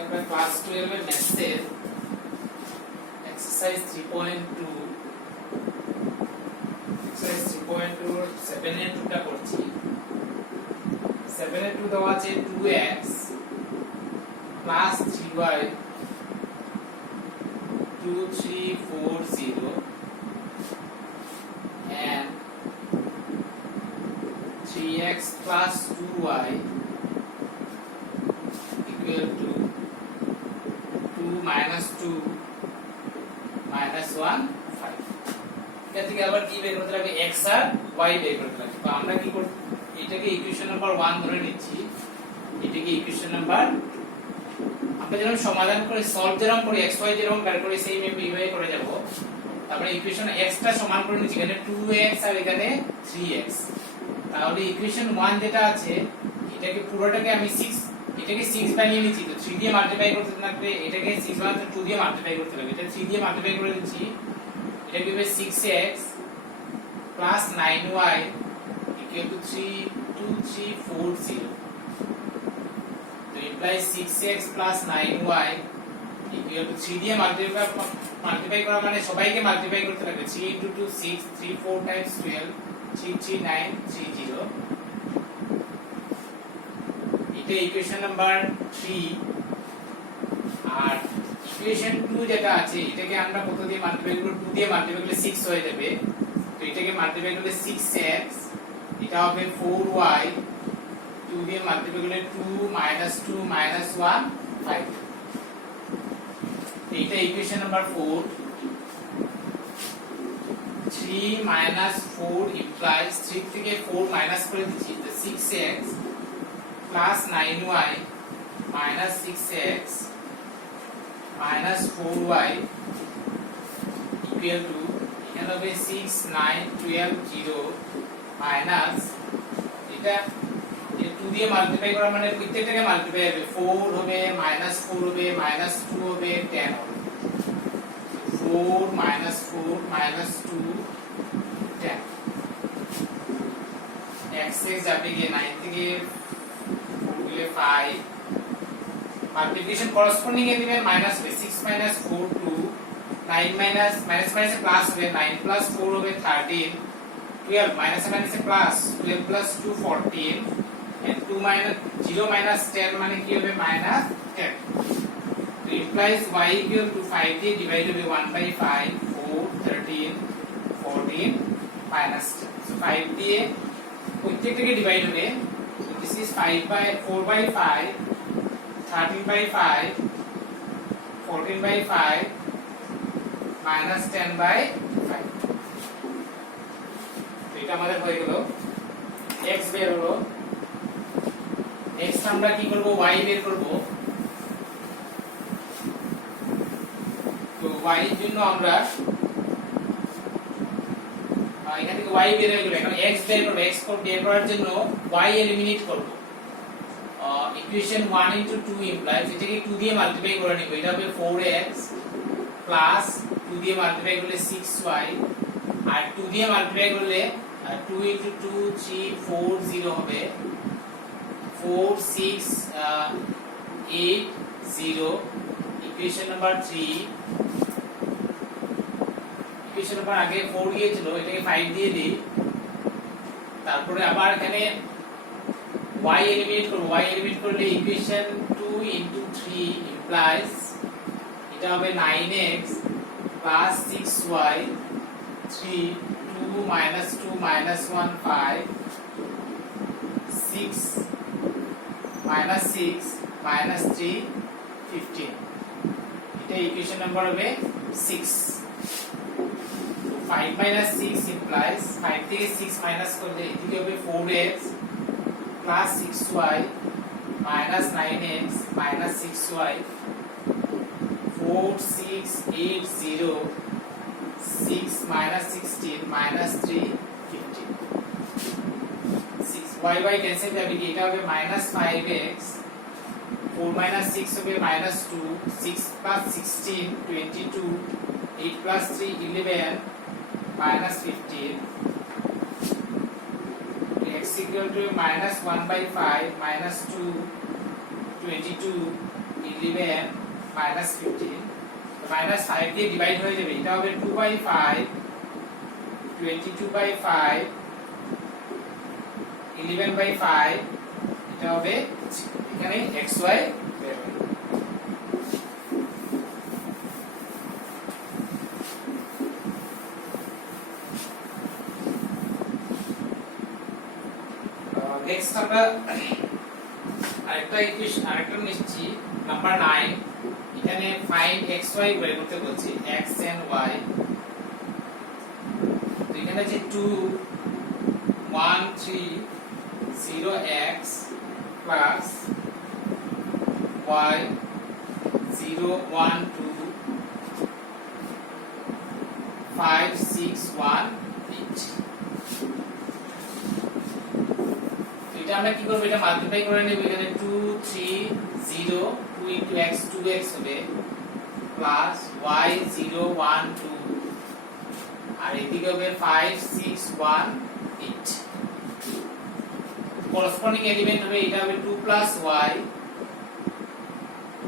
আমরা ক্লাস 12 এর ম্যাথসের exercise 3.2 exercise 3.2 7 এর 2টা করছি। 7 এর 2 দেওয়া আছে 2x plus 3y 2340 and 3x plus 2y equal to 2 minus 2 minus 1 5। এটা থেকে আবার কি বের করতে লাগবে, x আর y বের করতে লাগবে। তো আমরা কি করব, এটাকে ইকুয়েশন নাম্বার 1 ধরে নিচ্ছি, এটাকে ইকুয়েশন নাম্বার। আমরা যখন সমাধান করে সলভ যেরকম করি x y যেরকম বের করি সেম এইভাবে করে যাব। তারপরে ইকুয়েশন x টা সমান করে নিচ্ছি, এখানে 2x আর এখানে 3x। তাহলে ইকুয়েশন 1 যেটা আছে এটাকে পুরোটাকে আমি 6 এটাকে 6 বানিয়ে নিচ্ছি। তো 3 দিয়ে মাল্টিপ্লাই করতে থাকবে, এটাকে 6 বানাতে 2 দিয়ে মাল্টিপ্লাই করতে হবে। এটা 3 দিয়ে মাল্টিপ্লাই করে দিচ্ছি, এটা কি হবে 6x plus 9y equal to 2340। তো implies 6x plus 9y equal to 3 দিয়ে মাল্টিপ্লাই করা মানে সবাইকে মাল্টিপ্লাই করতে লাগবে। 3 into 2 6, 3 4 times 12, 33930। এটা ইকুয়েশন নাম্বার 3। আর ইকুয়েশন 2 যেটা আছে এটাকে আমরা কত দিয়ে মাল্টিপ্লাই করব, 2 দিয়ে মাল্টিপ্লাই করলে 6 হয়ে যাবে। তো এটাকে মাল্টিপ্লাই করলে 6x, এটা হবে 4y, 2 দিয়ে মাল্টিপ্লাই করলে 2 minus 2 minus 1 5। এটা ইকুয়েশন নাম্বার 4। 3 minus 4 implies 3 থেকে 4 মাইনাস করে দিচ্ছি, তো 6x plus 9y minus 6x minus 4y equal to এখানে হবে 6 9 12 0 minus এটা 2 দিয়ে মাল্টিপ্লাই করা মানে প্রত্যেকটাকে মাল্টিপ্লাই হবে, 4 হবে minus 4 হবে minus 2 হবে 10 হবে। 4 minus 4 minus 2 10। x যাবে গিয়ে 9 থেকে 5 মাল্টিপ্লিকেশন করসপন্ডিং এ দিবেন মাইনাস হবে, 6 minus 4 2, 9 minus মাইনাস মাইনাসে প্লাস হবে, 9 plus 4 হবে 13, 12 মাইনাসে মাইনাসে plus, 12 plus 2 14 and 2 minus 0 minus 10 মানে কি হবে মাইনাস 10। তো implies y equal to 5 দিয়ে ডিভাইড হবে 1 by 5 4 13 14 minus 10। so 5 দিয়ে প্রত্যেকটাকে ডিভাইড হবে। This is 5 by 4 by 5, 13 by 5, 14 by 5, minus 10 by 5। তো এটা আমাদের হয়ে গেল, x বের হলো। next আমরা কি করব, y বের করব। তো y এর জন্য আমরা এখান থেকে y বের হয়ে গেল, এখন x বের করব। x বের করার জন্য y এলিমিনেট করব। ইকুয়েশন 1 into 2 implies এটাকে 2 দিয়ে মাল্টিপ্লাই করে নিব, এটা হবে 4x প্লাস 2 দিয়ে মাল্টিপ্লাই করলে 6y আর 2 দিয়ে মাল্টিপ্লাই করলে 2 into 2 3 4 0 হবে 4 6 8 0। Equation number 3। ইকুয়েশন নাম্বার আগে 4 দিয়েছিল, এটাকে 5 দিয়ে দিই। তারপরে আবার এখানে y এলিমিনেট করব। y এলিমিনেট করলে ইকুয়েশন 2 into 3 implies এটা হবে 9x plus 6y 3 2 minus 2 minus 1 5 6 minus 6 minus 3 15। এটা ইকুয়েশন নাম্বার হবে 6। 5 minus 6 implies 5 থেকে 6 মাইনাস করলে এদিকে হবে 4x plus 6y minus 9x minus 6y 4 6 8 0 6 minus 16 minus 3 15। 6y cancel যাবে, এটা হবে minus 5x 4 minus 6 হবে minus 2 6 plus 16 22 8 plus 3 11 minus 15। x equal to minus 1 by 5 minus 2 22 11 minus 15 minus 5 দিয়ে ডিভাইড হয়ে যাবে এটা হবে 2/5 22/5 11/5 এটা হবে এখানে xy বের হবে নেক্সট আমরা আরেকটা নিচ্ছি নাম্বার 9 এখানে ফাইন্ড xy বের করতে বলছি x and y তো এখানে যে 2 1 3 0x plus y 0 1 2 5 6 1 8 এটা আমরা কি করব এটা মাল্টিপ্লাই করে নেব এখানে 2 3 0 2 into x 2x হবে প্লাস y 0 1 2 আর এদিকে হবে 5 6 1 8 corresponding element হবে এটা হবে 2 plus y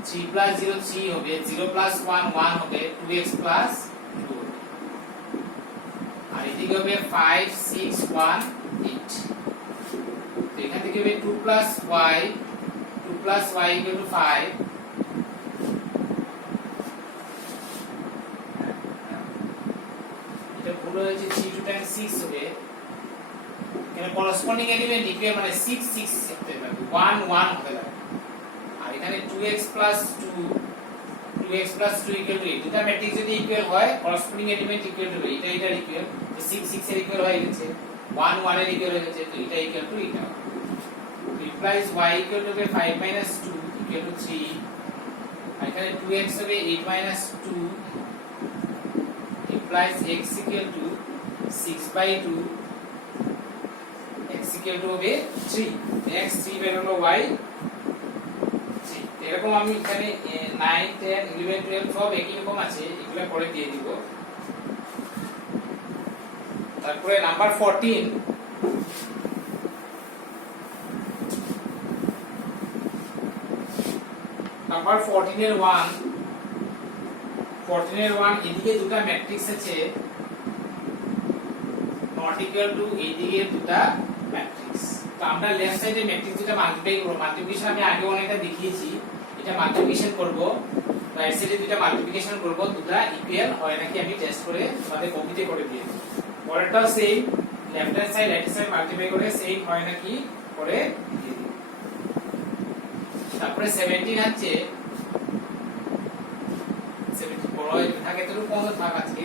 3 plus 0 3 হবে 0 plus 1 1 হবে 2x plus 2 আর এদিকে হবে 5 6 1 8 তো এখান থেকে হবে 2 plus y equal to 5 এটা পুরো হচ্ছে 3 2 times 6 হবে এখানে corresponding element ইকুয়াল মানে 6 6 হতে লাগবে 1 1 হতে লাগবে আর এখানে 2x plus 2 equal to 8 দুটো ম্যাট্রিক্স যদি ইকুয়াল হয় corresponding element ইকুয়াল টু এটা এটার ইকুয়াল তো 6 6 এর ইকুয়াল হয়ে গেছে 1 1 এর ইকুয়াল হয়ে গেছে তো এটা ইকুয়াল টু এটা implies y equal to 5 minus 2 equal to 3 আর এখানে 2x হবে 8 minus 2 implies x equal to 6 by 2 x equal to হবে 3 x 3 বের হলো y 3 এরকম আমি এখানে 9 10 11 12 সব একই রকম আছে এগুলা পরে দিয়ে দিব তারপরে নাম্বার 14 নাম্বার 14 এর 1 এদিকে দুটো ম্যাট্রিক্স আছে নট ইকুয়াল টু এদিকে দুটো ম্যাট্রিক্স তো আমরা লেফট সাইডে ম্যাট্রিক্স দুটো মাল্টিপ্লাই করব মাল্টিপ্লিকেশন আমি আগে অনেকটা দেখিয়েছি এটা মাল্টিপ্লিকেশন করব রাইট সাইডে দুটো মাল্টিপ্লিকেশন করব দুটো ইকুয়াল হয় নাকি আমি টেস্ট করে তোমাদের কপিতে করে দিয়ে দেব পরেরটাও same left hand side right side multiply করে সেম হয় নাকি করে দিয়ে দেব তারপরে 17 আছে 17 বড় থাকে তো কম থাক আজকে